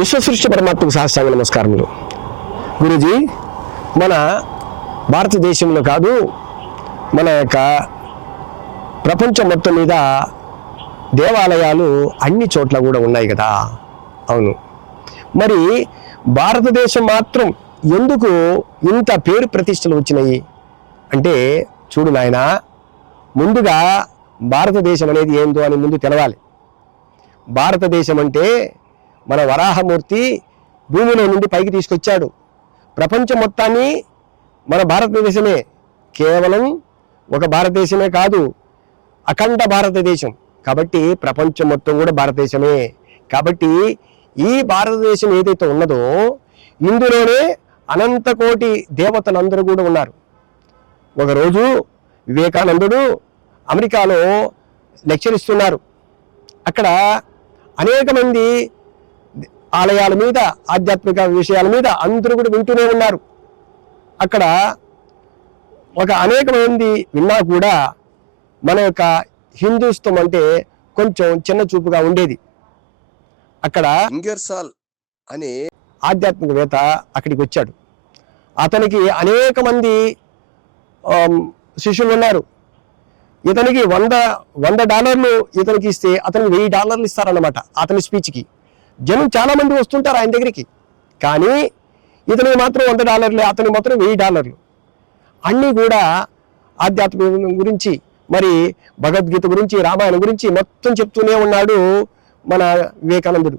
విశ్వసృష్టి పరమాత్మకు సహస్రాంగ నమస్కారములు. గురుజీ మన భారతదేశంలో కాదు మన యొక్క ప్రపంచం మొత్తం మీద దేవాలయాలు అన్ని చోట్ల కూడా ఉన్నాయి కదా. అవును. మరి భారతదేశం మాత్రం ఎందుకు ఇంత పేరు ప్రతిష్టలు వచ్చినాయి? అంటే చూడు నాయన ముందుగా భారతదేశం అనేది ఏందో అని ముందు తెలవాలి. భారతదేశం అంటే మన వరాహమూర్తి భూమిలో నుండి పైకి తీసుకొచ్చాడు. ప్రపంచం మొత్తాన్ని మన భారతదేశమే కేవలం ఒక భారతదేశమే కాదు అఖండ భారతదేశం. కాబట్టి ప్రపంచం మొత్తం కూడా భారతదేశమే. కాబట్టి ఈ భారతదేశం ఏదైతే ఉన్నదో ఇందులోనే అనంత కోటి దేవతలందరూ కూడా ఉన్నారు. ఒకరోజు వివేకానందుడు అమెరికాలో లెక్చర్ ఇస్తున్నారు అక్కడ అనేక మంది ఆలయాల మీద ఆధ్యాత్మిక విషయాల మీద అందరూ కూడా వింటూనే ఉన్నారు. అక్కడ ఒక అనేక మంది విన్నా కూడా మన యొక్క హిందూత్వం అంటే కొంచెం చిన్న చూపుగా ఉండేది. అక్కడ ఇంగర్సాల్ అనే ఆధ్యాత్మికవేత్త అక్కడికి వచ్చాడు. అతనికి అనేక మంది శిష్యులు ఉన్నారు. ఇతనికి వంద వంద డాలర్లు ఇతనికి ఇస్తే అతనికి వెయ్యి డాలర్లు ఇస్తారన్నమాట అతని స్పీచ్కి. జనం చాలామంది వస్తుంటారు ఆయన దగ్గరికి. కానీ ఇతనికి మాత్రం వంద డాలర్లు అతనికి మాత్రం వెయ్యి డాలర్లు. అన్నీ కూడా ఆధ్యాత్మికం గురించి మరి భగవద్గీత గురించి రామాయణం గురించి మొత్తం చెప్తూనే ఉన్నాడు మన వివేకానందుడు.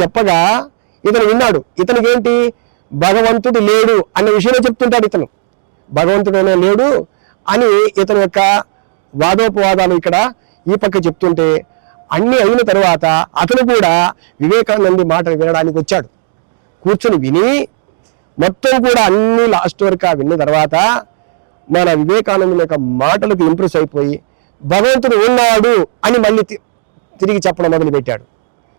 చెప్పగా ఇతను విన్నాడు. ఇతనికి ఏంటి భగవంతుడు లేడు అనే విషయంలో చెప్తుంటాడు ఇతను. భగవంతుడనే లేడు అని ఇతని యొక్క వాదోపవాదాలు ఇక్కడ ఈ పక్క చెప్తుంటే అన్నీ అయిన తర్వాత అతను కూడా వివేకానంది మాటలు వినడానికి వచ్చాడు. కూర్చొని విని మొత్తం కూడా అన్ని లాస్ట్ వరకు విన్న తర్వాత మన వివేకానందుని యొక్క మాటలకు ఇంప్రెస్ అయిపోయి భగవంతుడు ఉన్నాడు అని మళ్ళీ తి- తిరిగి చెప్పడం మొదలుపెట్టాడు.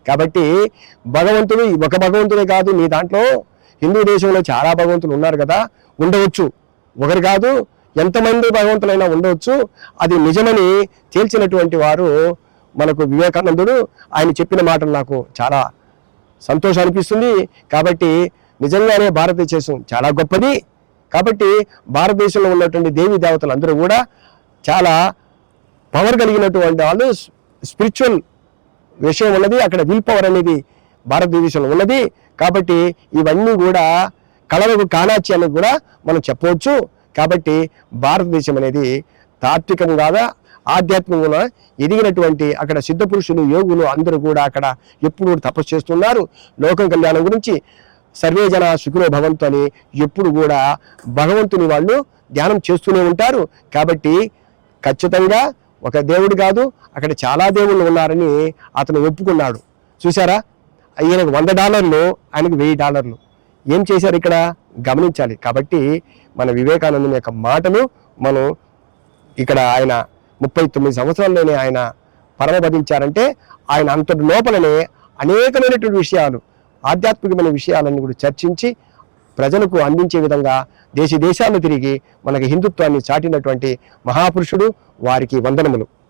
కాబట్టి భగవంతుడు ఒక భగవంతుడే కాదు మీ దాంట్లో హిందూ దేశంలో చాలా భగవంతులు ఉన్నారు కదా ఉండవచ్చు. ఒకరు కాదు ఎంతమంది భగవంతులైనా ఉండవచ్చు. అది నిజమని తేల్చినటువంటి వారు మనకు వివేకానందుడు ఆయన చెప్పిన మాటలు నాకు చాలా సంతోషం అనిపిస్తుంది కాబట్టి నిజంగానే భారతదేశం చాలా గొప్పది. కాబట్టి భారతదేశంలో ఉన్నటువంటి దేవి దేవతలు అందరూ కూడా చాలా పవర్ కలిగినటువంటి వాళ్ళు. స్పిరిచువల్ విషయం ఉన్నది అక్కడ విల్ పవర్ అనేది భారతదేశంలో ఉన్నది. కాబట్టి ఇవన్నీ కూడా కళలకు కానాచి అని కూడా మనం చెప్పవచ్చు. కాబట్టి భారతదేశం అనేది తాత్వికం కాదా? ఆధ్యాత్మికంగా ఎదిగినటువంటి అక్కడ సిద్ధ పురుషులు యోగులు అందరూ కూడా అక్కడ ఎప్పుడు తపస్సు చేస్తున్నారు. లోకం కళ్యాణం గురించి సర్వే జన సుఖినో భవంతు అని ఎప్పుడు కూడా భగవంతుని వాళ్ళు ధ్యానం చేస్తూనే ఉంటారు. కాబట్టి ఖచ్చితంగా ఒక దేవుడు కాదు అక్కడ చాలా దేవుళ్ళు ఉన్నారని అతను ఒప్పుకున్నాడు. చూసారా ఈయనకు వంద డాలర్లు ఆయనకు వెయ్యి డాలర్లు. ఏం చేశారు ఇక్కడ? గమనించాలి. కాబట్టి మన వివేకానందుని యొక్క మాటలు మనం ఇక్కడ ఆయన ముప్పై తొమ్మిది సంవత్సరాల్లోనే ఆయన పరమపదించారంటే ఆయన అంతటి లోపలనే అనేకమైనటువంటి విషయాలు ఆధ్యాత్మికమైన విషయాలన్నీ కూడా చర్చించి ప్రజలకు అందించే విధంగా దేశ దేశాలను తిరిగి మనకి హిందుత్వాన్ని చాటినటువంటి మహాపురుషుడు వారికి వందనములు.